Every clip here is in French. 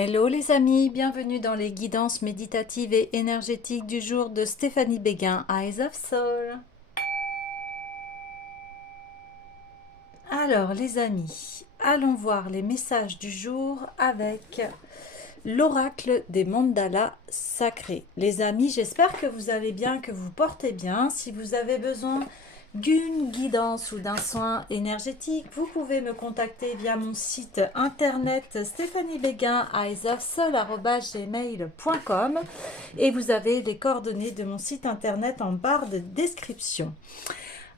Hello les amis, bienvenue dans les guidances méditatives et énergétiques du jour de Stéphanie Béguin, Eyes of Soul. Alors les amis, allons voir les messages du jour avec l'oracle des mandalas sacrés. Les amis, j'espère que vous allez bien, que vous portez bien. Si vous avez besoin d'une guidance ou d'un soin énergétique, vous pouvez me contacter via mon site internet stéphaniebeguin@gmail.com et vous avez les coordonnées de mon site internet en barre de description.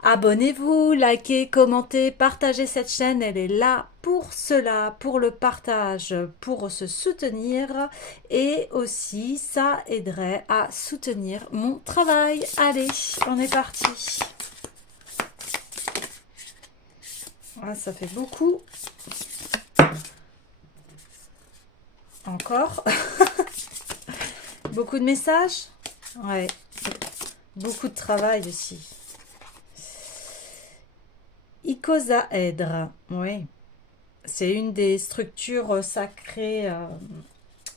Abonnez-vous, likez, commentez, partagez cette chaîne, elle est là pour cela, pour le partage, pour se soutenir et aussi ça aiderait à soutenir mon travail. Allez, on est parti. Ah, ça fait beaucoup. Encore. Beaucoup de messages. Ouais. Beaucoup de travail aussi. Icosaèdre. Oui. C'est une des structures sacrées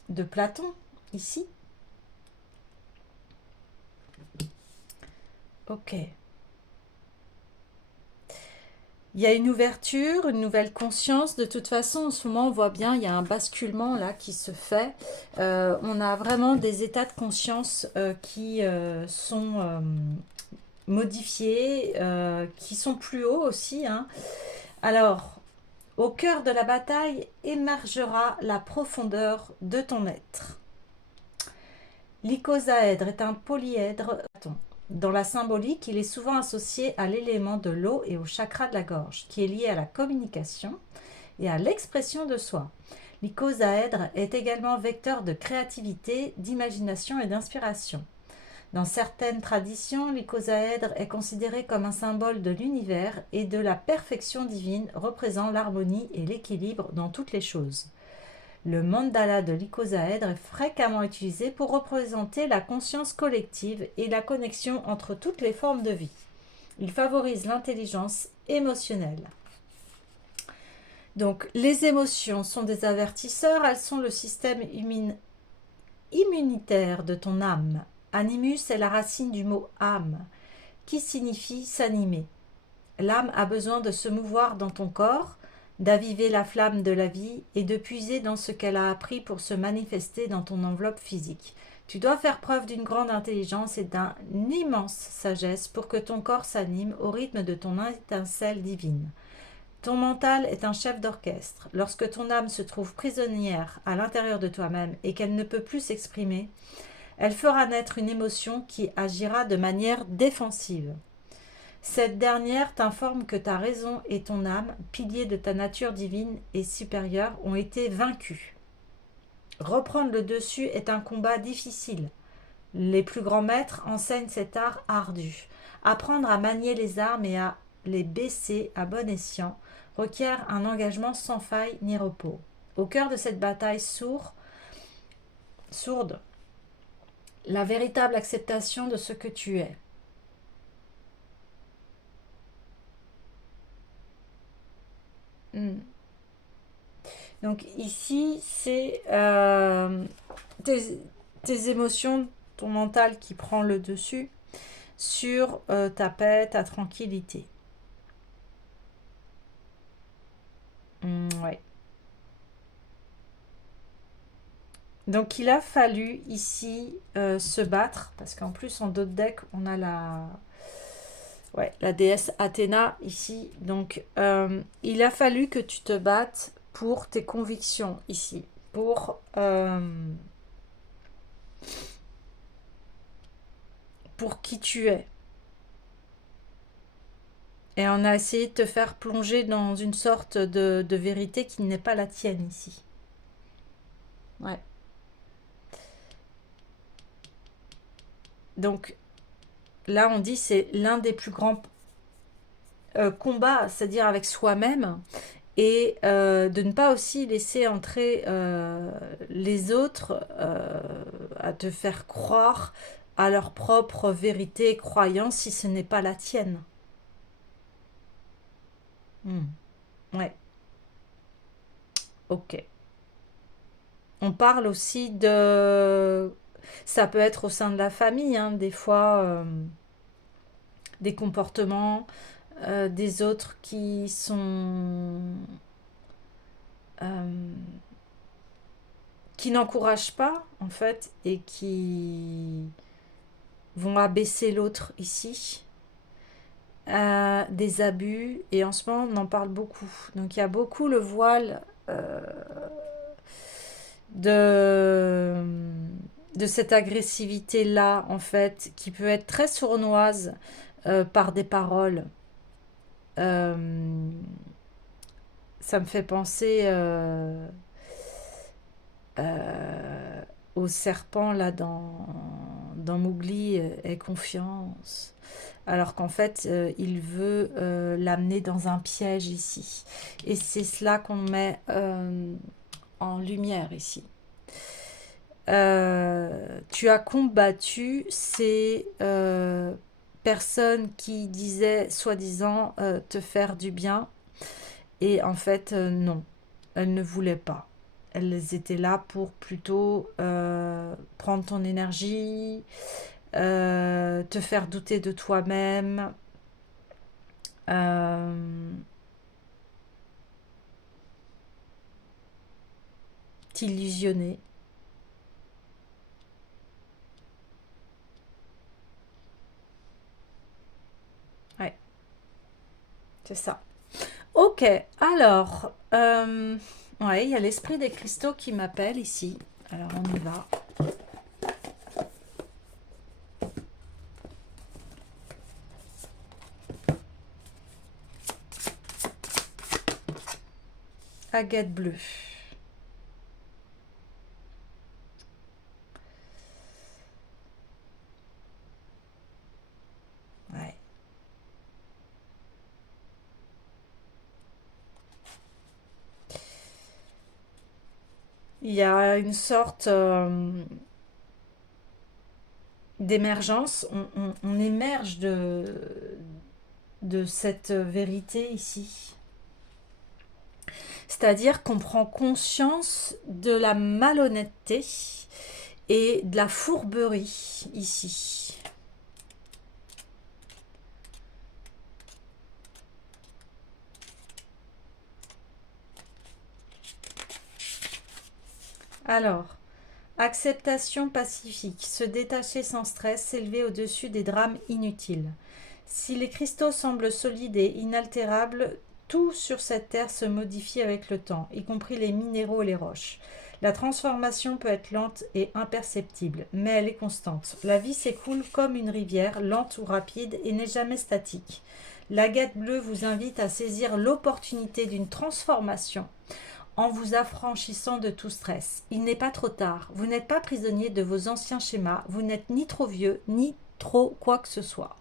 de Platon, ici. Ok. Il y a une ouverture, une nouvelle conscience. De toute façon, en ce moment, on voit bien, il y a un basculement là qui se fait. On a vraiment des états de conscience qui sont modifiés, qui sont plus hauts aussi, hein. Alors, au cœur de la bataille émergera la profondeur de ton être. L'icosaèdre est un polyèdre. Dans la symbolique, il est souvent associé à l'élément de l'eau et au chakra de la gorge, qui est lié à la communication et à l'expression de soi. L'icosaèdre est également vecteur de créativité, d'imagination et d'inspiration. Dans certaines traditions, l'icosaèdre est considéré comme un symbole de l'univers et de la perfection divine, représentant l'harmonie et l'équilibre dans toutes les choses. Le mandala de l'icosaèdre est fréquemment utilisé pour représenter la conscience collective et la connexion entre toutes les formes de vie. Il favorise l'intelligence émotionnelle. Donc, les émotions sont des avertisseurs, elles sont le système immunitaire de ton âme. Animus est la racine du mot âme, qui signifie s'animer. L'âme a besoin de se mouvoir dans ton corps, d'aviver la flamme de la vie et de puiser dans ce qu'elle a appris pour se manifester dans ton enveloppe physique. Tu dois faire preuve d'une grande intelligence et d'une immense sagesse pour que ton corps s'anime au rythme de ton étincelle divine. Ton mental est un chef d'orchestre. Lorsque ton âme se trouve prisonnière à l'intérieur de toi-même et qu'elle ne peut plus s'exprimer, elle fera naître une émotion qui agira de manière défensive. Cette dernière t'informe que ta raison et ton âme, piliers de ta nature divine et supérieure, ont été vaincus. Reprendre le dessus est un combat difficile. Les plus grands maîtres enseignent cet art ardu. Apprendre à manier les armes et à les baisser à bon escient requiert un engagement sans faille ni repos. Au cœur de cette bataille sourde, la véritable acceptation de ce que tu es. Donc ici, c'est tes émotions, ton mental qui prend le dessus sur ta paix, ta tranquillité. Ouais. Donc il a fallu ici se battre, parce qu'en plus en d'autres decks, on a la déesse Athéna ici. Donc il a fallu que tu te battes pour tes convictions ici, pour qui tu es. Et on a essayé de te faire plonger dans une sorte de vérité qui n'est pas la tienne ici. Ouais. Donc là, on dit c'est l'un des plus grands combats, c'est-à-dire avec soi-même, et de ne pas aussi laisser entrer les autres à te faire croire à leur propre vérité et croyance si ce n'est pas la tienne. Ouais, ok. On parle aussi de... Ça peut être au sein de la famille, hein, des fois, des comportements des autres euh, qui n'encouragent pas, en fait, et qui vont abaisser l'autre ici. Des abus, et en ce moment, on en parle beaucoup. Donc, il y a beaucoup le voile de, de cette agressivité-là, en fait, qui peut être très sournoise par des paroles. Euh, Ça me fait penser euh, au serpent là dans Mowgli et Confiance. Alors qu'en fait, il veut l'amener dans un piège ici. Et c'est cela qu'on met en lumière ici. Tu as combattu ces personnes qui disaient, soi-disant, te faire du bien. Et en fait, non, elles ne voulaient pas. Elles étaient là pour plutôt prendre ton énergie, te faire douter de toi-même, euh, t'illusionner. Ouais, c'est ça. Ok, alors, ouais, il y a l'esprit des cristaux qui m'appelle ici. Alors on y va. Agate bleue. Ouais. Il y a une sorte d'émergence. On émerge de cette vérité ici. C'est-à-dire qu'on prend conscience de la malhonnêteté et de la fourberie ici. Alors, acceptation pacifique, se détacher sans stress, s'élever au-dessus des drames inutiles. Si les cristaux semblent solides et inaltérables, tout sur cette terre se modifie avec le temps, y compris les minéraux et les roches. La transformation peut être lente et imperceptible, mais elle est constante. La vie s'écoule comme une rivière, lente ou rapide, et n'est jamais statique. L'agate bleue vous invite à saisir l'opportunité d'une transformation en vous affranchissant de tout stress. Il n'est pas trop tard. Vous n'êtes pas prisonnier de vos anciens schémas. Vous n'êtes ni trop vieux, ni trop quoi que ce soit.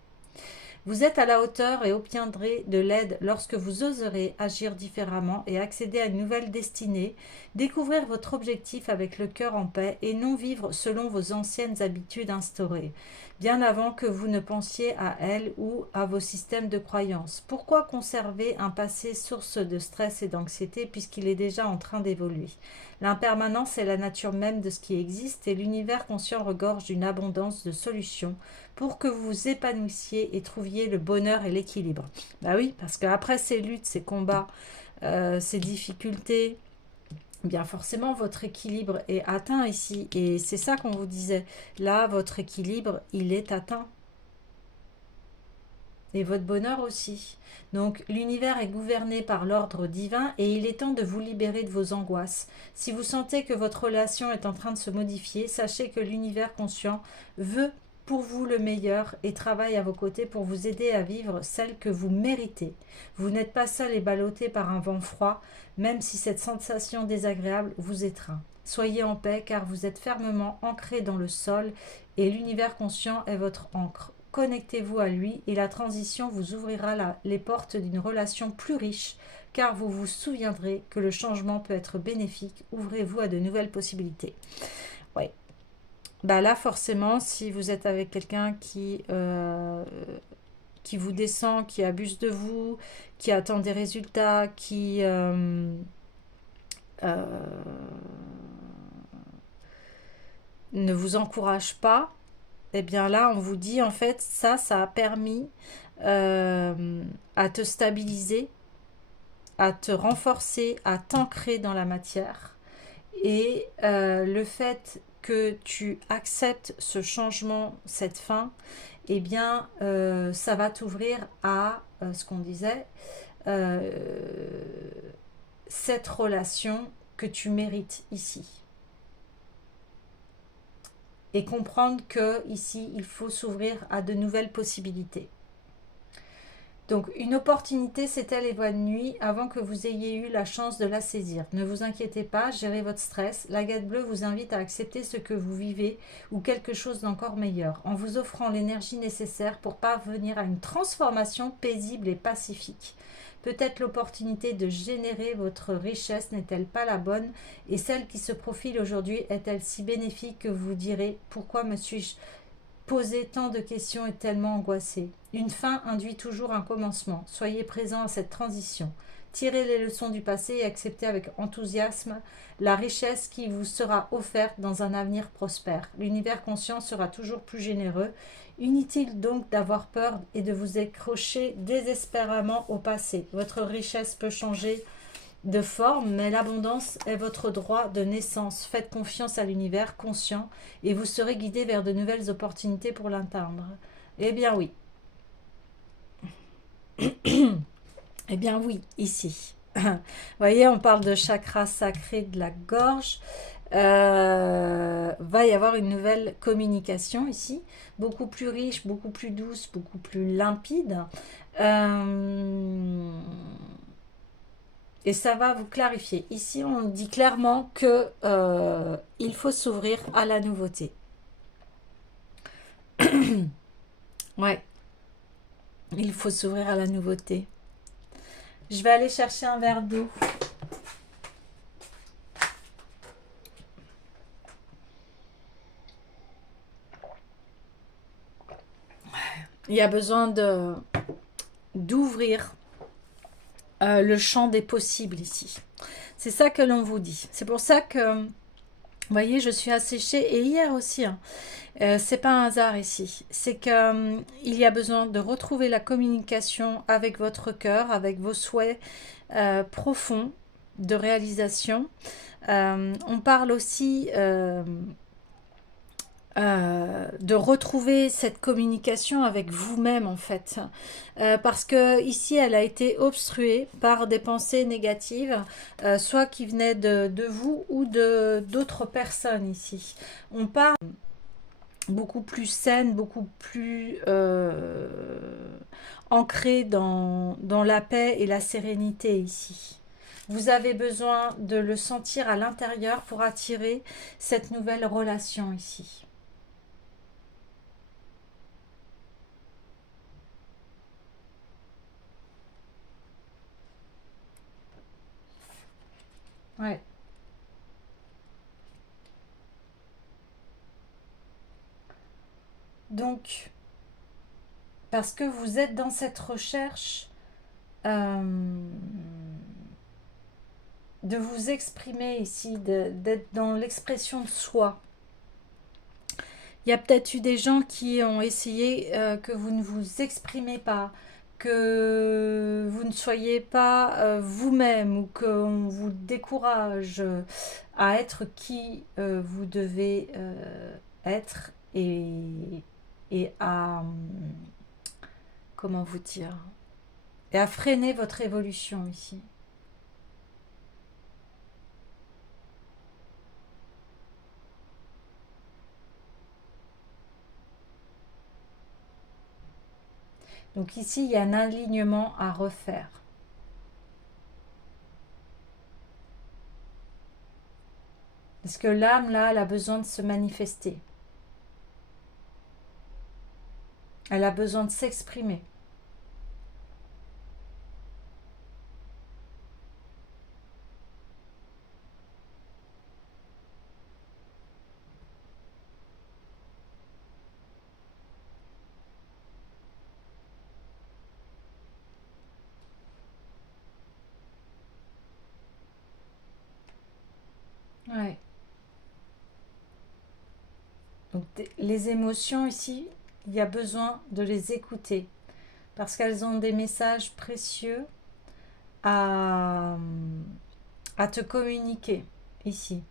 Vous êtes à la hauteur et obtiendrez de l'aide lorsque vous oserez agir différemment et accéder à une nouvelle destinée, découvrir votre objectif avec le cœur en paix et non vivre selon vos anciennes habitudes instaurées, bien avant que vous ne pensiez à elles ou à vos systèmes de croyances. Pourquoi conserver un passé source de stress et d'anxiété puisqu'il est déjà en train d'évoluer? L'impermanence est la nature même de ce qui existe et l'univers conscient regorge d'une abondance de solutions pour que vous vous épanouissiez et trouviez le bonheur et l'équilibre. Bah oui, parce qu'après ces luttes, ces combats, ces difficultés, bien forcément votre équilibre est atteint ici. Et c'est ça qu'on vous disait. Là, votre équilibre, il est atteint. Et votre bonheur aussi. Donc l'univers est gouverné par l'ordre divin et il est temps de vous libérer de vos angoisses. Si vous sentez que votre relation est en train de se modifier, sachez que l'univers conscient veut pour vous le meilleur et travaille à vos côtés pour vous aider à vivre celle que vous méritez. Vous n'êtes pas seul et ballotté par un vent froid, même si cette sensation désagréable vous étreint. Soyez en paix car vous êtes fermement ancré dans le sol et l'univers conscient est votre ancre. Connectez-vous à lui et la transition vous ouvrira les portes d'une relation plus riche car vous vous souviendrez que le changement peut être bénéfique. Ouvrez-vous à de nouvelles possibilités. Oui. Bah là, forcément, si vous êtes avec quelqu'un qui vous descend, qui abuse de vous, qui attend des résultats, qui... ne vous encourage pas, eh bien là, on vous dit en fait, ça a permis à te stabiliser, à te renforcer, à t'ancrer dans la matière. Et le fait que tu acceptes ce changement, cette fin, eh bien, ça va t'ouvrir à ce qu'on disait, euh, cette relation que tu mérites ici. Et comprendre que ici, il faut s'ouvrir à de nouvelles possibilités. Donc, une opportunité s'est-elle évanouie avant que vous ayez eu la chance de la saisir. Ne vous inquiétez pas, gérez votre stress. L'agate bleue vous invite à accepter ce que vous vivez ou quelque chose d'encore meilleur, en vous offrant l'énergie nécessaire pour parvenir à une transformation paisible et pacifique. Peut-être l'opportunité de générer votre richesse n'est-elle pas la bonne, et celle qui se profile aujourd'hui est-elle si bénéfique que vous direz « Pourquoi me suis-je poser tant de questions et tellement angoissé. Une fin induit toujours un commencement. Soyez présent à cette transition. Tirez les leçons du passé et acceptez avec enthousiasme la richesse qui vous sera offerte dans un avenir prospère. L'univers conscient sera toujours plus généreux. Inutile donc d'avoir peur et de vous accrocher désespérément au passé. Votre richesse peut changer de forme, mais l'abondance est votre droit de naissance. Faites confiance à l'univers conscient et vous serez guidé vers de nouvelles opportunités pour l'atteindre. Eh bien oui. Eh bien oui, ici. Vous voyez, on parle de chakra sacré de la gorge. Va y avoir une nouvelle communication ici, beaucoup plus riche, beaucoup plus douce, beaucoup plus limpide. Et ça va vous clarifier. Ici, on dit clairement que il faut s'ouvrir à la nouveauté. Ouais, il faut s'ouvrir à la nouveauté. Je vais aller chercher un verre d'eau. Il y a besoin d'ouvrir le champ des possibles ici. C'est ça que l'on vous dit. C'est pour ça que, vous voyez, je suis asséchée. Et hier aussi, hein, c'est pas un hasard ici. C'est que il y a besoin de retrouver la communication avec votre cœur, avec vos souhaits profonds de réalisation. On parle aussi de retrouver cette communication avec vous-même en fait, parce que ici elle a été obstruée par des pensées négatives, soit qui venaient de vous ou de d'autres personnes ici. On parle beaucoup plus saine, beaucoup plus ancrée dans la paix et la sérénité ici. Vous avez besoin de le sentir à l'intérieur pour attirer cette nouvelle relation ici. Ouais. Donc, parce que vous êtes dans cette recherche de vous exprimer ici, d'être dans l'expression de soi. Il y a peut-être eu des gens qui ont essayé que vous ne vous exprimez pas, que vous ne soyez pas vous-même ou qu'on vous décourage à être qui vous devez être et à, comment vous dire, et à freiner votre évolution ici. Donc ici, il y a un alignement à refaire. Parce que l'âme, là, elle a besoin de se manifester. Elle a besoin de s'exprimer. Ouais. Donc, les émotions ici, il y a besoin de les écouter parce qu'elles ont des messages précieux à, à te communiquer ici.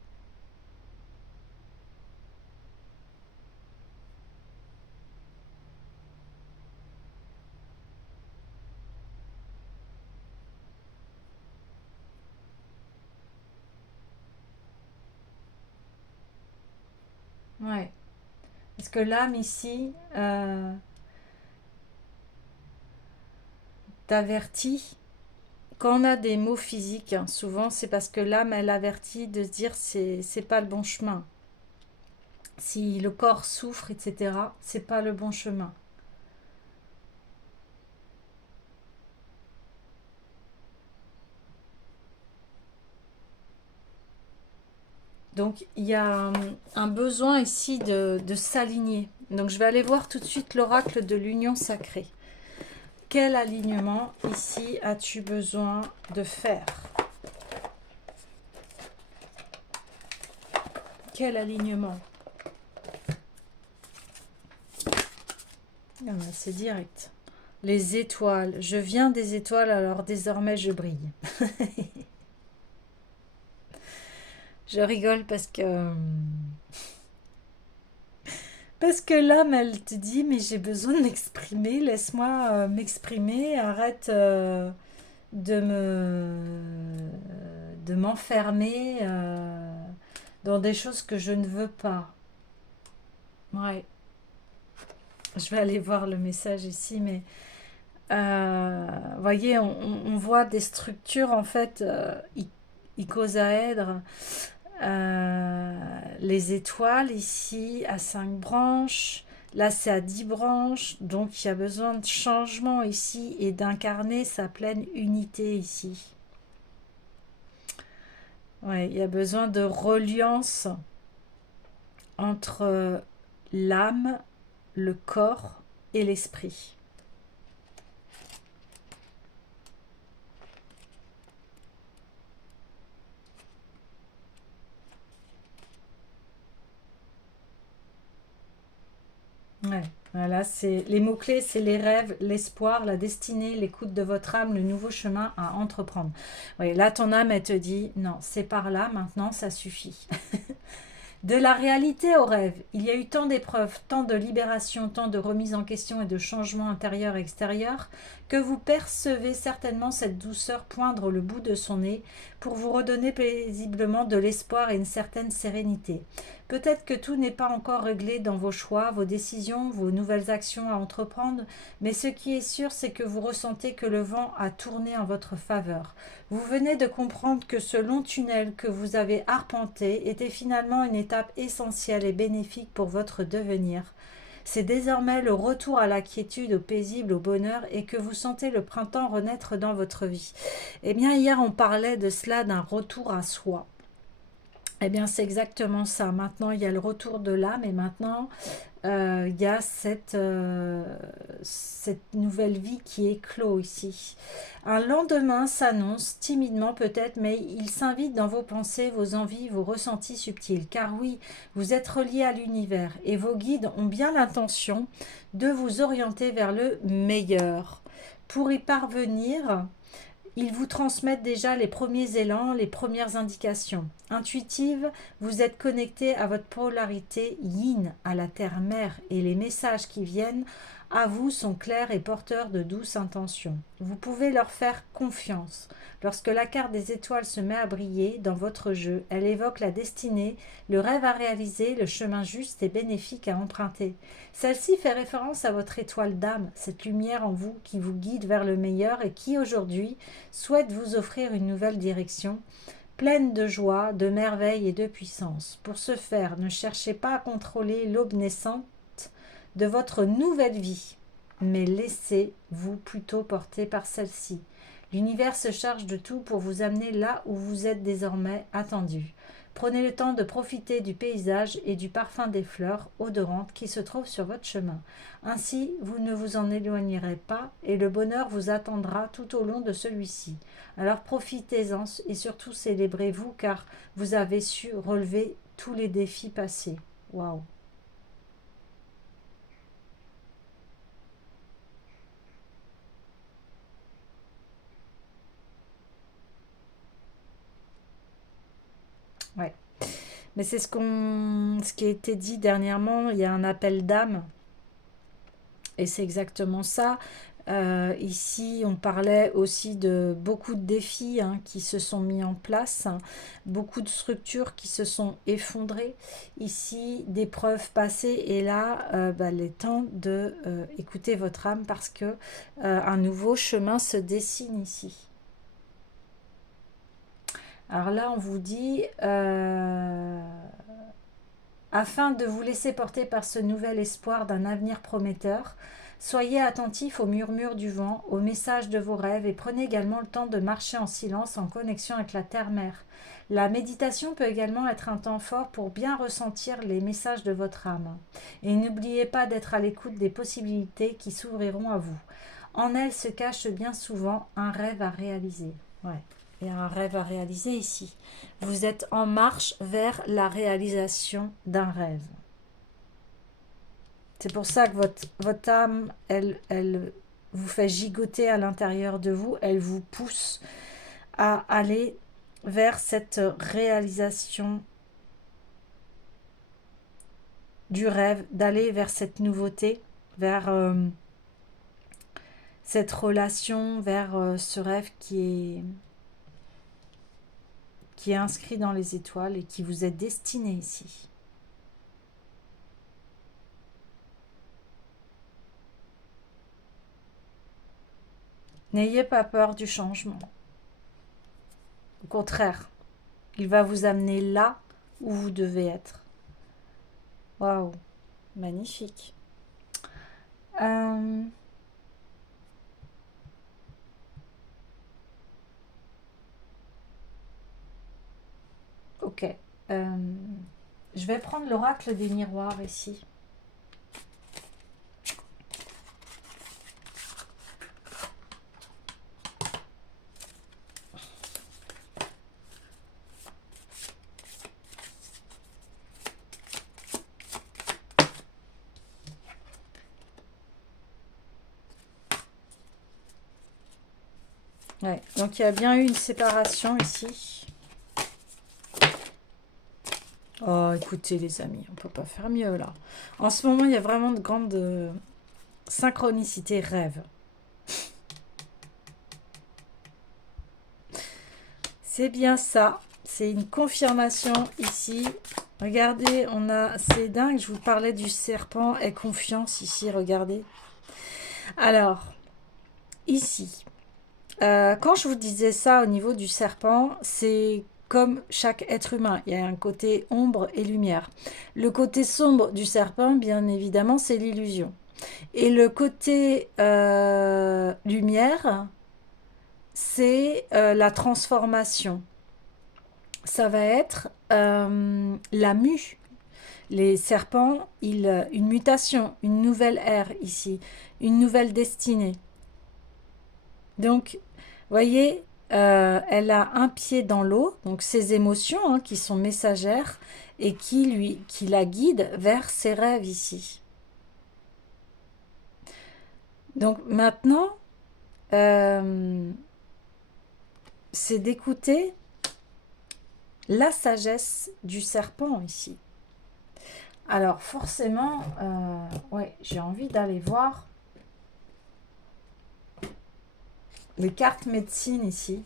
Ouais. Parce que l'âme ici t'avertit. Quand on a des mots physiques, hein, souvent c'est parce que l'âme elle avertit de se dire c'est pas le bon chemin. Si le corps souffre, etc., c'est pas le bon chemin. Donc il y a un besoin ici de s'aligner. Donc je vais aller voir tout de suite l'oracle de l'union sacrée. Quel alignement ici as-tu besoin de faire? Quel alignement? Ah, c'est direct. Les étoiles. Je viens des étoiles, alors désormais je brille. Je rigole parce que l'âme, elle te dit, mais j'ai besoin de m'exprimer, laisse-moi m'exprimer, arrête de m'enfermer dans des choses que je ne veux pas. Ouais, je vais aller voir le message ici, mais voyez, on voit des structures en fait icosaèdres. Les étoiles ici à 5 branches, là c'est à 10 branches, donc il y a besoin de changement ici et d'incarner sa pleine unité ici. Ouais, il y a besoin de reliance entre l'âme, le corps et l'esprit. Ouais. Voilà, c'est les mots-clés, c'est les rêves, l'espoir, la destinée, l'écoute de votre âme, le nouveau chemin à entreprendre. Oui, là, ton âme, elle te dit, non, c'est par là, maintenant, ça suffit. De la réalité au rêve, il y a eu tant d'épreuves, tant de libération, tant de remise en question et de changements intérieurs et extérieurs, que vous percevez certainement cette douceur poindre le bout de son nez pour vous redonner paisiblement de l'espoir et une certaine sérénité. Peut-être que tout n'est pas encore réglé dans vos choix, vos décisions, vos nouvelles actions à entreprendre, mais ce qui est sûr, c'est que vous ressentez que le vent a tourné en votre faveur. Vous venez de comprendre que ce long tunnel que vous avez arpenté était finalement une étape essentielle et bénéfique pour votre devenir. C'est désormais le retour à la quiétude, au paisible, au bonheur et que vous sentez le printemps renaître dans votre vie. Eh bien, hier, on parlait de cela, d'un retour à soi. Eh bien, c'est exactement ça. Maintenant, il y a le retour de l'âme et maintenant, il y a cette nouvelle vie qui éclot ici. Un lendemain s'annonce, timidement peut-être, mais il s'invite dans vos pensées, vos envies, vos ressentis subtils. Car oui, vous êtes reliés à l'univers et vos guides ont bien l'intention de vous orienter vers le meilleur. Pour y parvenir, ils vous transmettent déjà les premiers élans, les premières indications. Intuitive, vous êtes connecté à votre polarité yin, à la terre-mère, et les messages qui viennent à vous sont clairs et porteurs de douces intentions. Vous pouvez leur faire confiance. Lorsque la carte des étoiles se met à briller dans votre jeu, elle évoque la destinée, le rêve à réaliser, le chemin juste et bénéfique à emprunter. Celle-ci fait référence à votre étoile d'âme, cette lumière en vous qui vous guide vers le meilleur et qui aujourd'hui souhaite vous offrir une nouvelle direction, pleine de joie, de merveille et de puissance. Pour ce faire, ne cherchez pas à contrôler l'aube naissante de votre nouvelle vie, mais laissez-vous plutôt porter par celle-ci. L'univers se charge de tout pour vous amener là où vous êtes désormais attendu. Prenez le temps de profiter du paysage et du parfum des fleurs odorantes qui se trouvent sur votre chemin. Ainsi, vous ne vous en éloignerez pas et le bonheur vous attendra tout au long de celui-ci. Alors profitez-en et surtout célébrez-vous car vous avez su relever tous les défis passés. Waouh! Mais c'est ce qui a été dit dernièrement, il y a un appel d'âme. Et c'est exactement ça. Ici, on parlait aussi de beaucoup de défis qui se sont mis en place, beaucoup de structures qui se sont effondrées. Ici, des preuves passées, et là, il est temps de écouter votre âme parce que un nouveau chemin se dessine ici. Alors là, on vous dit, afin de vous laisser porter par ce nouvel espoir d'un avenir prometteur, soyez attentifs aux murmures du vent, aux messages de vos rêves et prenez également le temps de marcher en silence en connexion avec la terre-mère. La méditation peut également être un temps fort pour bien ressentir les messages de votre âme. Et n'oubliez pas d'être à l'écoute des possibilités qui s'ouvriront à vous. En elles se cache bien souvent un rêve à réaliser. Ouais. Il y a un rêve à réaliser ici. Vous êtes en marche vers la réalisation d'un rêve. C'est pour ça que votre âme, elle vous fait gigoter à l'intérieur de vous, elle vous pousse à aller vers cette réalisation du rêve, d'aller vers cette nouveauté, vers cette relation, vers ce rêve qui est inscrit dans les étoiles et qui vous est destiné ici. N'ayez pas peur du changement. Au contraire, il va vous amener là où vous devez être. Waouh, magnifique. Ok. Je vais prendre l'oracle des miroirs ici. Ouais, donc il y a bien eu une séparation ici. Oh, écoutez les amis, on peut pas faire mieux là. En ce moment, il y a vraiment de grandes synchronicités rêves. C'est bien ça. C'est une confirmation ici. Regardez, c'est dingue, je vous parlais du serpent et confiance ici, regardez. Alors, ici, quand je vous disais ça au niveau du serpent, c'est comme chaque être humain. Il y a un côté ombre et lumière. Le côté sombre du serpent, bien évidemment, c'est l'illusion. Et le côté lumière, c'est la transformation. Ça va être la mue. Les serpents, une mutation, une nouvelle ère ici, une nouvelle destinée. Donc, voyez, elle a un pied dans l'eau, donc ses émotions qui sont messagères et qui la guident vers ses rêves ici. Donc maintenant, c'est d'écouter la sagesse du serpent ici. Alors forcément, ouais, j'ai envie d'aller voir les cartes médecine ici.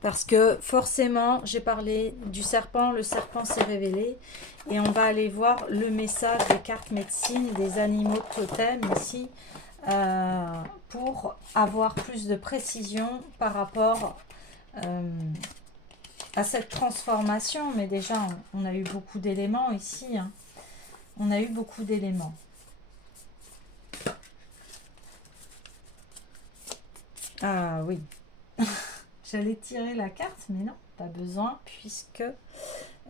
Parce que forcément, j'ai parlé du serpent, le serpent s'est révélé. Et on va aller voir le message des cartes médecine, des animaux totems ici, pour avoir plus de précision par rapport à cette transformation. Mais déjà, on a eu beaucoup d'éléments ici. On a eu beaucoup d'éléments. Ah oui. J'allais tirer la carte, mais non, pas besoin, puisque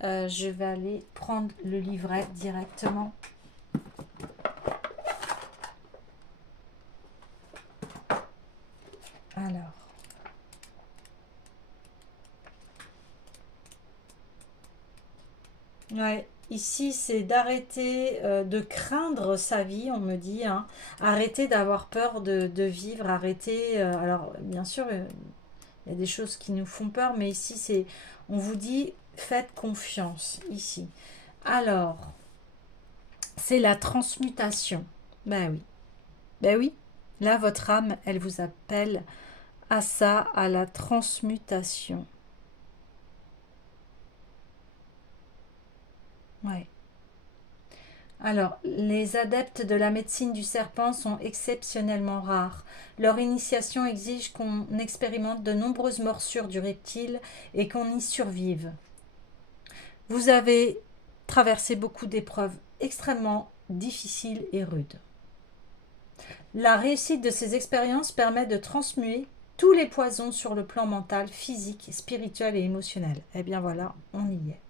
je vais aller prendre le livret directement. Alors. Ouais, ici, c'est d'arrêter de craindre sa vie, on me dit. Arrêter d'avoir peur de vivre, arrêter... alors, bien sûr... Il y a des choses qui nous font peur, mais ici, on vous dit, faites confiance, ici. Alors, c'est la transmutation. Ben oui. Ben oui. Là, votre âme, elle vous appelle à ça, à la transmutation. Ouais. Alors, les adeptes de la médecine du serpent sont exceptionnellement rares. Leur initiation exige qu'on expérimente de nombreuses morsures du reptile et qu'on y survive. Vous avez traversé beaucoup d'épreuves extrêmement difficiles et rudes. La réussite de ces expériences permet de transmuer tous les poisons sur le plan mental, physique, spirituel et émotionnel. Eh bien voilà, on y est.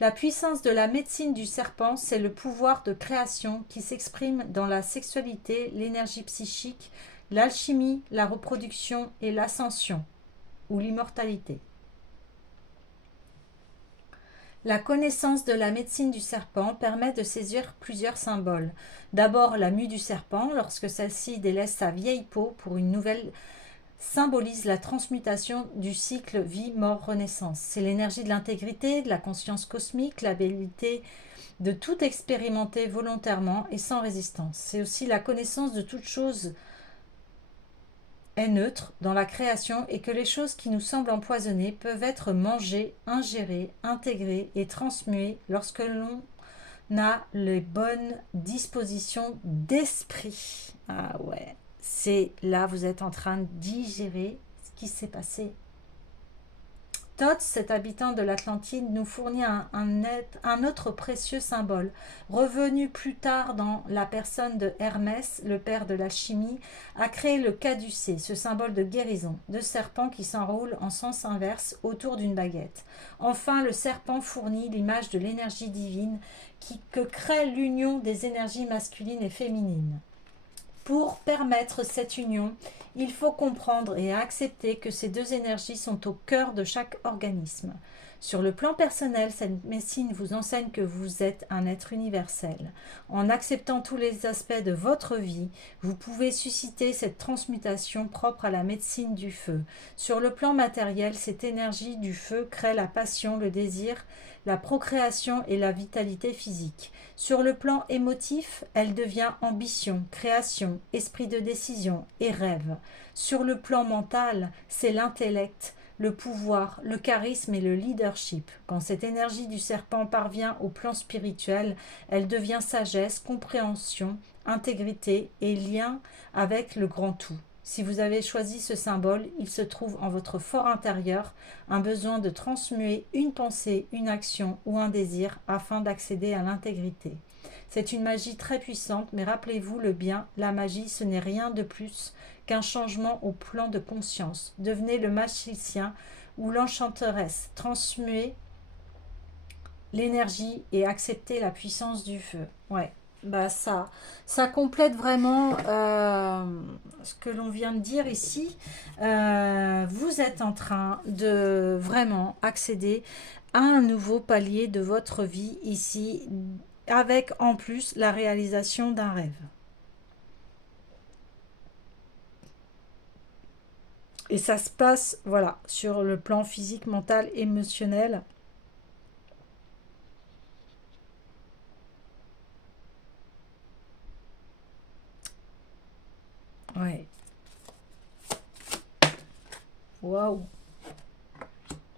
La puissance de la médecine du serpent, c'est le pouvoir de création qui s'exprime dans la sexualité, l'énergie psychique, l'alchimie, la reproduction et l'ascension, ou l'immortalité. La connaissance de la médecine du serpent permet de saisir plusieurs symboles. D'abord, la mue du serpent, lorsque celle-ci délaisse sa vieille peau pour une nouvelle, symbolise la transmutation du cycle vie-mort-renaissance. C'est l'énergie de l'intégrité, de la conscience cosmique, l'habilité de tout expérimenter volontairement et sans résistance. C'est aussi la connaissance de toute chose est neutre dans la création et que les choses qui nous semblent empoisonnées peuvent être mangées, ingérées, intégrées et transmuées lorsque l'on a les bonnes dispositions d'esprit. Ah ouais, c'est là, vous êtes en train de digérer ce qui s'est passé. Thoth, cet habitant de l'Atlantide, nous fournit un autre précieux symbole, revenu plus tard dans la personne de Hermès, le père de la chimie, a créé le caducée, ce symbole de guérison, de serpent qui s'enroule en sens inverse autour d'une baguette. Enfin, le serpent fournit l'image de l'énergie divine que crée l'union des énergies masculines et féminines. Pour permettre cette union, il faut comprendre et accepter que ces deux énergies sont au cœur de chaque organisme. Sur le plan personnel, cette médecine vous enseigne que vous êtes un être universel. En acceptant tous les aspects de votre vie, vous pouvez susciter cette transmutation propre à la médecine du feu. Sur le plan matériel, cette énergie du feu crée la passion, le désir, la procréation et la vitalité physique. Sur le plan émotif, elle devient ambition, création, esprit de décision et rêve. Sur le plan mental, c'est l'intellect, le pouvoir, le charisme et le leadership. Quand cette énergie du serpent parvient au plan spirituel, elle devient sagesse, compréhension, intégrité et lien avec le grand tout. Si vous avez choisi ce symbole, il se trouve en votre fort intérieur un besoin de transmuer une pensée, une action ou un désir afin d'accéder à l'intégrité. C'est une magie très puissante, mais rappelez-vous le bien, la magie ce n'est rien de plus qu'un changement au plan de conscience. Devenez le magicien ou l'enchanteresse, transmuez l'énergie et acceptez la puissance du feu. Ouais. Bah ça complète vraiment ce que l'on vient de dire ici. Vous êtes en train de vraiment accéder à un nouveau palier de votre vie ici, avec en plus la réalisation d'un rêve. Et ça se passe, voilà, sur le plan physique, mental, émotionnel. Ouais. Waouh.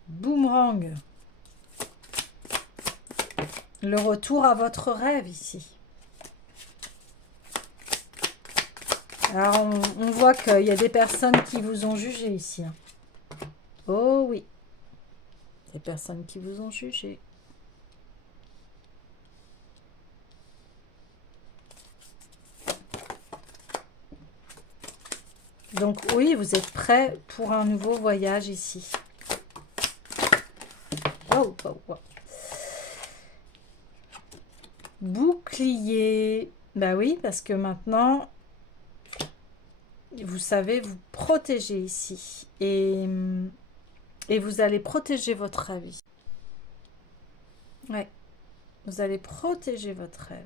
Boomerang. Le retour à votre rêve ici. Alors, on voit qu'il y a des personnes qui vous ont jugé ici. Oh oui. Des personnes qui vous ont jugé. Donc oui, vous êtes prêts pour un nouveau voyage ici. Oh, oh, oh. Bouclier. Bah oui, parce que maintenant, vous savez vous protéger ici. Et vous allez protéger votre rêve ici. Ouais. Vous allez protéger votre rêve.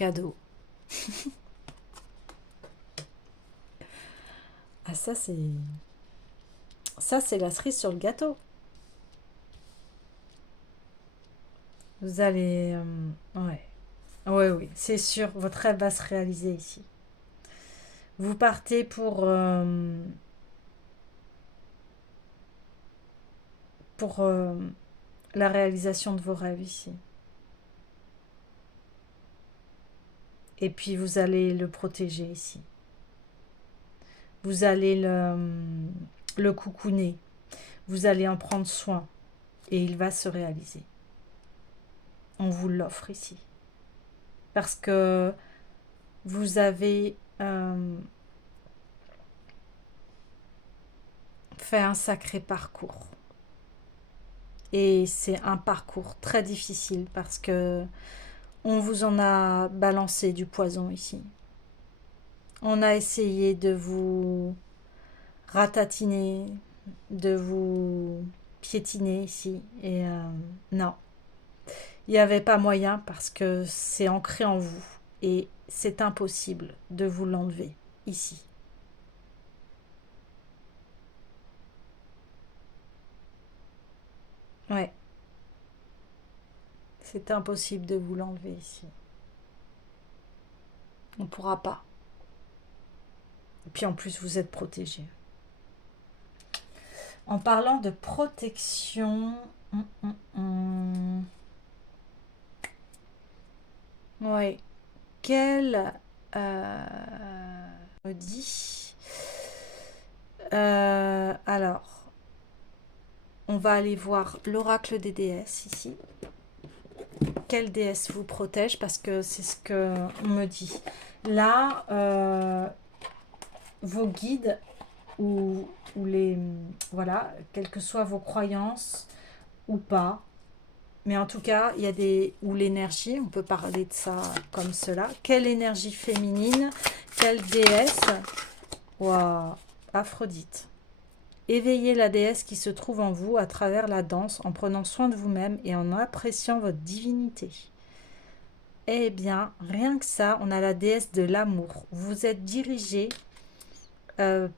cadeau. Ah, ça, c'est la cerise sur le gâteau. Vous allez... ouais. Oui, oui, c'est sûr, votre rêve va se réaliser ici. Vous partez pour la réalisation de vos rêves ici. Et puis vous allez le protéger ici. Vous allez le coucouner. Vous allez en prendre soin. Et il va se réaliser. On vous l'offre ici. Parce que vous avez fait un sacré parcours. Et c'est un parcours très difficile parce que on vous en a balancé du poison ici. On a essayé de vous ratatiner, de vous piétiner ici. Et non, il n'y avait pas moyen parce que c'est ancré en vous. Et c'est impossible de vous l'enlever ici. Ouais, c'est impossible de vous l'enlever ici. On ne pourra pas. Et puis en plus, vous êtes protégé. En parlant de protection, ouais, quelle me dit alors, on va aller voir l'oracle des déesses ici. Quelle déesse vous protège? Parce que c'est ce qu'on me dit. Là, vos guides ou les... Voilà, quelles que soient vos croyances ou pas. Mais en tout cas, il y a des... Ou l'énergie, on peut parler de ça comme cela. Quelle énergie féminine? Quelle déesse? Waouh, Aphrodite. Éveillez la déesse qui se trouve en vous à travers la danse, en prenant soin de vous-même et en appréciant votre divinité. Eh bien, rien que ça, on a la déesse de l'amour. Vous êtes dirigé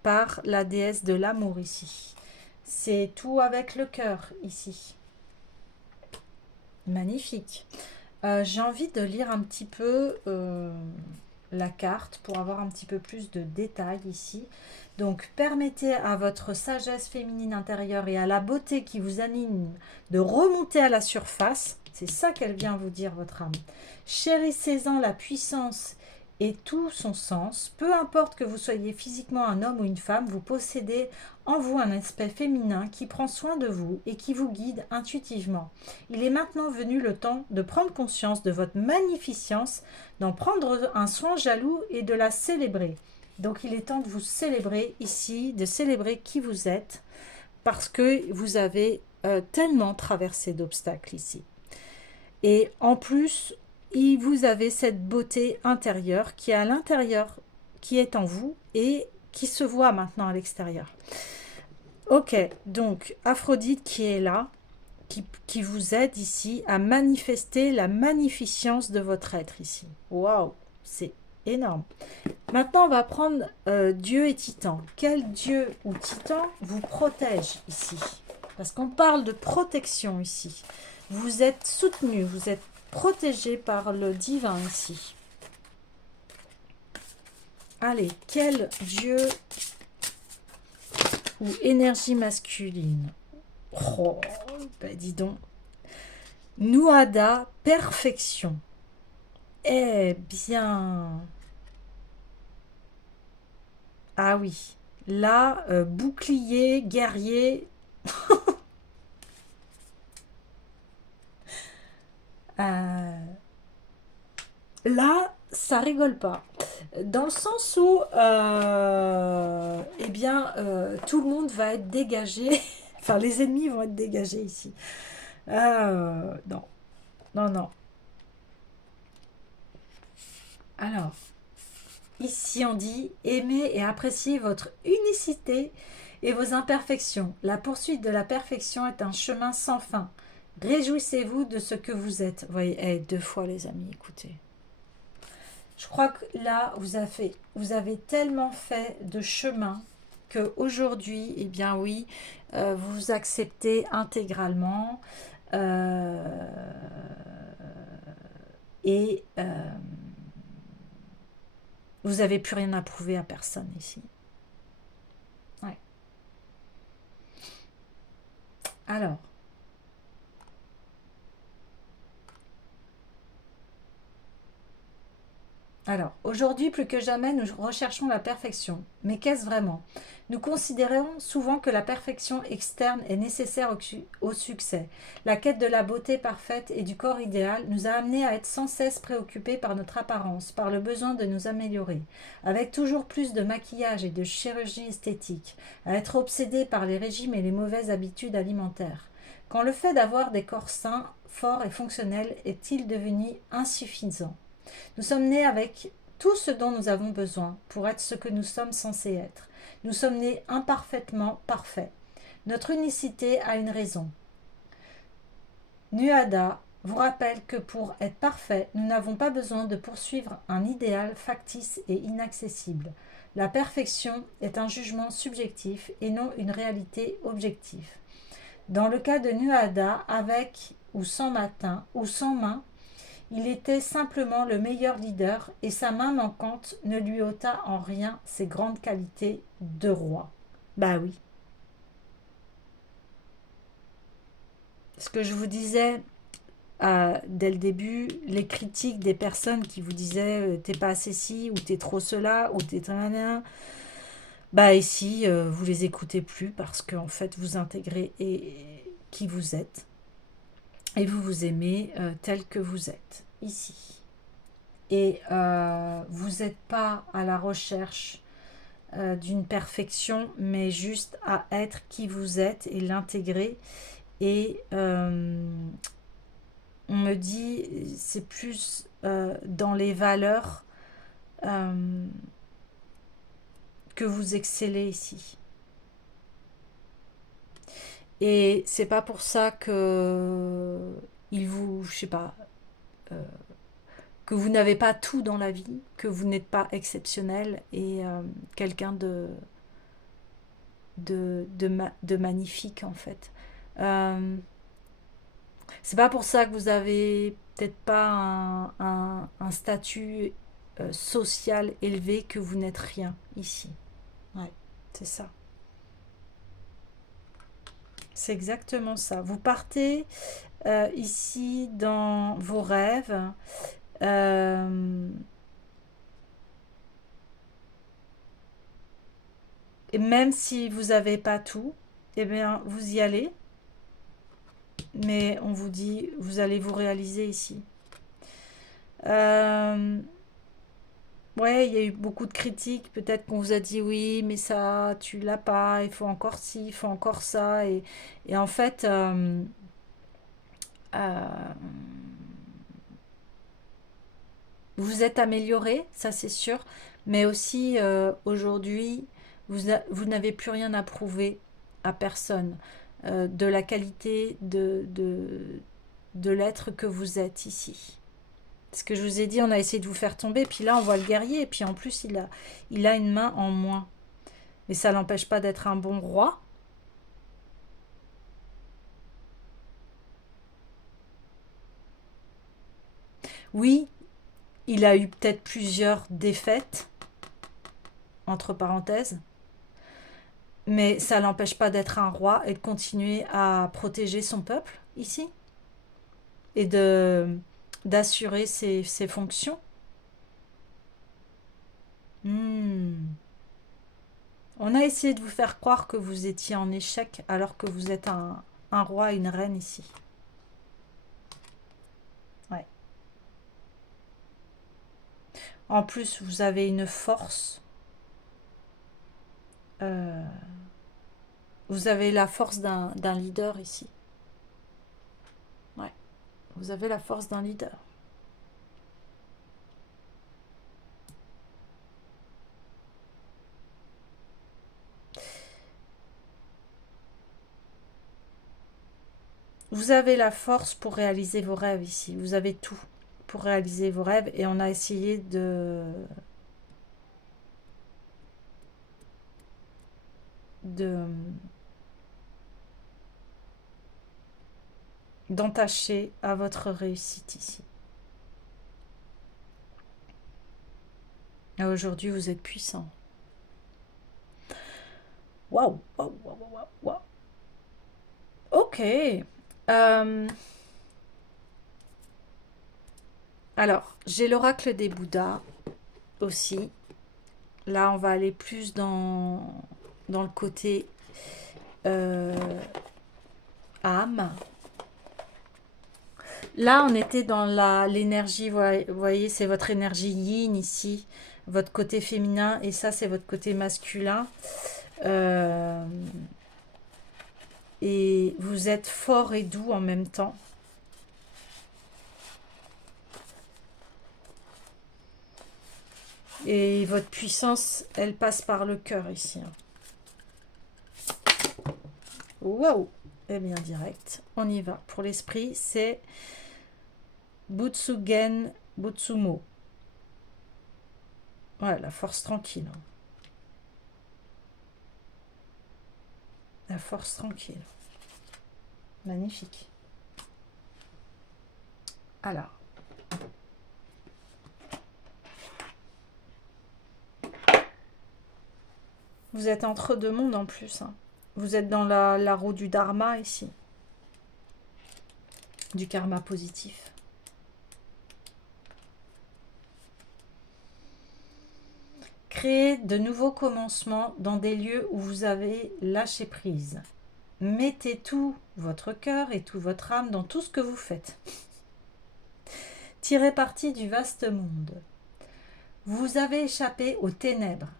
par la déesse de l'amour ici. C'est tout avec le cœur ici. Magnifique. J'ai envie de lire un petit peu la carte pour avoir un petit peu plus de détails ici. Donc, permettez à votre sagesse féminine intérieure et à la beauté qui vous anime de remonter à la surface. C'est ça qu'elle vient vous dire, votre âme. Chérissez-en la puissance et tout son sens. Peu importe que vous soyez physiquement un homme ou une femme, vous possédez en vous un aspect féminin qui prend soin de vous et qui vous guide intuitivement. Il est maintenant venu le temps de prendre conscience de votre magnificence, d'en prendre un soin jaloux et de la célébrer. Donc il est temps de vous célébrer ici, de célébrer qui vous êtes, parce que vous avez tellement traversé d'obstacles ici. Et en plus, vous avez cette beauté intérieure qui est à l'intérieur, qui est en vous et qui se voit maintenant à l'extérieur. Ok, donc Aphrodite qui est là, qui vous aide ici à manifester la magnificence de votre être ici. Waouh, c'est énorme. Maintenant, on va prendre Dieu et Titan. Quel Dieu ou Titan vous protège ici? Parce qu'on parle de protection ici. Vous êtes soutenu, vous êtes protégé par le divin ici. Allez, quel Dieu ou énergie masculine? Oh, ben dis donc. Nuada, perfection. Eh bien... Ah oui, là, bouclier, guerrier. Là, ça rigole pas. Dans le sens où, eh bien, tout le monde va être dégagé. Enfin, les ennemis vont être dégagés ici. Non, non, non. Alors, ici on dit aimer et apprécier votre unicité et vos imperfections. La poursuite de la perfection est un chemin sans fin. Réjouissez-vous de ce que vous êtes. Vous voyez, 2 fois les amis, écoutez. Je crois que là, vous avez tellement fait de chemin qu'aujourd'hui, eh bien oui, vous vous acceptez intégralement euh, et vous n'avez plus rien à prouver à personne ici. Ouais. Alors, aujourd'hui plus que jamais, nous recherchons la perfection. Mais qu'est-ce vraiment? Nous considérons souvent que la perfection externe est nécessaire au succès. La quête de la beauté parfaite et du corps idéal nous a amenés à être sans cesse préoccupés par notre apparence, par le besoin de nous améliorer, avec toujours plus de maquillage et de chirurgie esthétique, à être obsédés par les régimes et les mauvaises habitudes alimentaires. Quand le fait d'avoir des corps sains, forts et fonctionnels est-il devenu insuffisant? Nous sommes nés avec tout ce dont nous avons besoin pour être ce que nous sommes censés être. Nous sommes nés imparfaitement parfaits. Notre unicité a une raison. Nuada vous rappelle que pour être parfait, nous n'avons pas besoin de poursuivre un idéal factice et inaccessible. La perfection est un jugement subjectif et non une réalité objective. Dans le cas de Nuada, avec ou sans main, il était simplement le meilleur leader et sa main manquante ne lui ôta en rien ses grandes qualités de roi. Bah oui. Ce que je vous disais dès le début, les critiques des personnes qui vous disaient t'es pas assez ci, ou t'es trop cela, ou t'es rien, bah ici, vous les écoutez plus parce qu'en fait, vous intégrez qui vous êtes et vous vous aimez tel que vous êtes ici. Et vous n'êtes pas à la recherche d'une perfection, mais juste à être qui vous êtes et l'intégrer. Et on me dit, c'est plus dans les valeurs que vous excellez ici. Et c'est pas pour ça que je sais pas, que vous n'avez pas tout dans la vie, que vous n'êtes pas exceptionnel et quelqu'un de magnifique en fait. C'est pas pour ça que vous avez peut-être pas un statut social élevé, que vous n'êtes rien ici. Ouais, c'est ça. C'est exactement ça. Vous partez ici dans vos rêves. Et même si vous n'avez pas tout, eh bien, vous y allez. Mais on vous dit, vous allez vous réaliser ici. Ouais, il y a eu beaucoup de critiques. Peut-être qu'on vous a dit oui, mais ça, tu l'as pas. Il faut encore ci, il faut encore ça. Et en fait, euh, vous êtes amélioré, ça c'est sûr. Mais aussi, aujourd'hui, vous n'avez plus rien à prouver à personne de la qualité de l'être que vous êtes ici. Ce que je vous ai dit, on a essayé de vous faire tomber, puis là on voit le guerrier, et puis en plus il a une main en moins. Mais ça l'empêche pas d'être un bon roi. Oui, il a eu peut-être plusieurs défaites, entre parenthèses, mais ça l'empêche pas d'être un roi et de continuer à protéger son peuple ici, et d'assurer ses fonctions. Hmm. On a essayé de vous faire croire que vous étiez en échec alors que vous êtes un roi et une reine ici. Ouais. En plus, vous avez une force. euh, vous avez la force d'un leader ici. Ouais. Vous avez la force d'un leader. Vous avez la force pour réaliser vos rêves ici. Vous avez tout pour réaliser vos rêves et on a essayé d'entacher à votre réussite ici. Et aujourd'hui, vous êtes puissant. Waouh, waouh, waouh, waouh, waouh. Ok. Alors, j'ai l'oracle des Bouddhas aussi. Là, on va aller plus dans le côté âme. Là, on était dans l'énergie, vous voyez, c'est votre énergie yin ici, votre côté féminin, et ça, c'est votre côté masculin. Et vous êtes fort et doux en même temps. Et votre puissance, elle passe par le cœur ici. Wow! Eh bien, direct. On y va. Pour l'esprit, c'est Butsugen Butsumo. Ouais, la force tranquille. La force tranquille. Magnifique. Alors. Vous êtes entre deux mondes en plus. Hein. Vous êtes dans la roue du dharma ici. Du karma positif. Créez de nouveaux commencements dans des lieux où vous avez lâché prise. Mettez tout votre cœur et toute votre âme dans tout ce que vous faites. Tirez parti du vaste monde. Vous avez échappé aux ténèbres.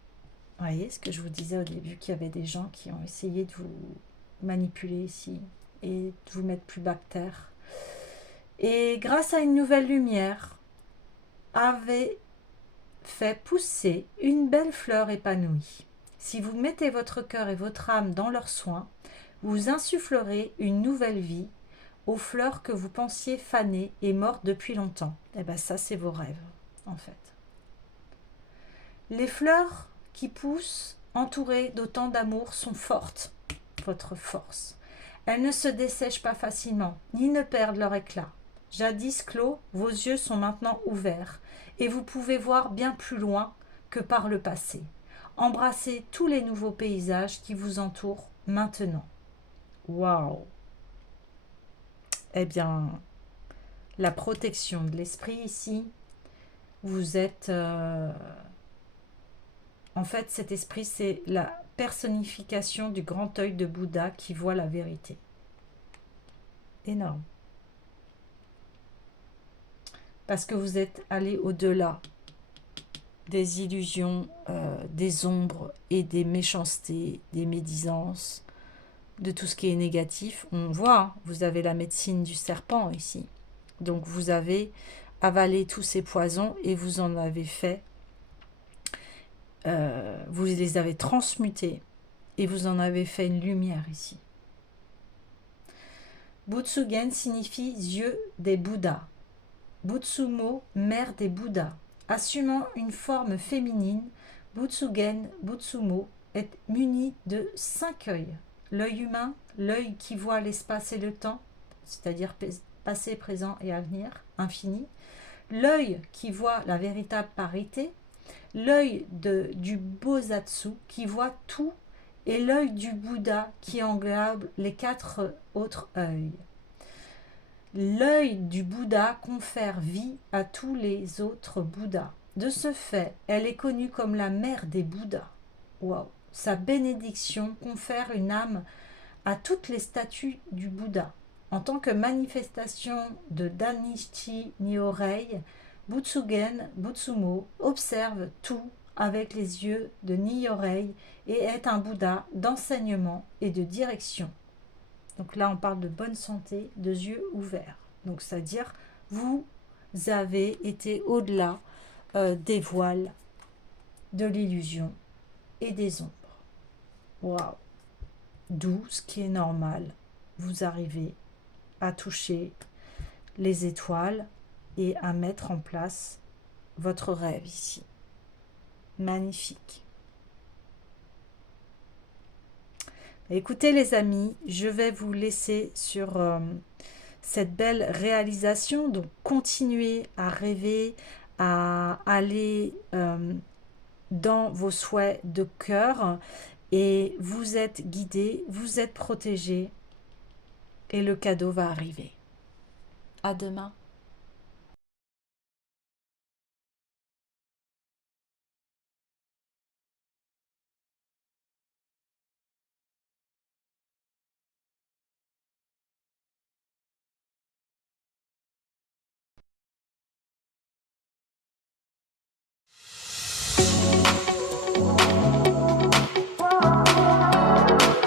Vous voyez ce que je vous disais au début, qu'il y avait des gens qui ont essayé de vous manipuler ici et de vous mettre plus bas que terre. Et grâce à une nouvelle lumière, avez fait pousser une belle fleur épanouie. Si vous mettez votre cœur et votre âme dans leurs soins, vous insufflerez une nouvelle vie aux fleurs que vous pensiez fanées et mortes depuis longtemps. Et bien ça, c'est vos rêves, en fait. Les fleurs qui poussent, entourées d'autant d'amour, sont fortes, votre force. Elles ne se dessèchent pas facilement, ni ne perdent leur éclat. Jadis clos, vos yeux sont maintenant ouverts, et vous pouvez voir bien plus loin que par le passé. Embrassez tous les nouveaux paysages qui vous entourent maintenant. Waouh! Eh bien, la protection de l'esprit ici, vous êtes... En fait, cet esprit, c'est la personnification du grand œil de Bouddha qui voit la vérité. Énorme. Parce que vous êtes allé au-delà des illusions, des ombres et des méchancetés, des médisances, de tout ce qui est négatif. On voit, hein, vous avez la médecine du serpent ici. Donc vous avez avalé tous ces poisons et vous en avez fait, vous les avez transmutés et vous en avez fait une lumière ici. Butsugen signifie yeux des Bouddhas. Butsumo, mère des Bouddhas. Assumant une forme féminine, Butsugen Butsumo est muni de 5 œils. L'œil humain, l'œil qui voit l'espace et le temps, c'est-à-dire passé, présent et avenir, infini. L'œil qui voit la véritable parité. L'œil du Bosatsu qui voit tout et l'œil du Bouddha qui englobe les 4 autres œils. L'œil du Bouddha confère vie à tous les autres Bouddhas. De ce fait, elle est connue comme la mère des Bouddhas. Wow. Sa bénédiction confère une âme à toutes les statues du Bouddha. En tant que manifestation de Danichi Nyorei, Butsugen Butsumo observe tout avec les yeux de Nyorei et est un Bouddha d'enseignement et de direction. Donc là, on parle de bonne santé, de yeux ouverts. Donc, c'est-à-dire, vous avez été au-delà des voiles, de l'illusion et des ombres. Waouh! D'où, ce qui est normal, vous arrivez à toucher les étoiles et à mettre en place votre rêve ici. Magnifique. Écoutez les amis, je vais vous laisser sur cette belle réalisation. Donc continuez à rêver, à aller dans vos souhaits de cœur et vous êtes guidés, vous êtes protégés et le cadeau va arriver. À demain.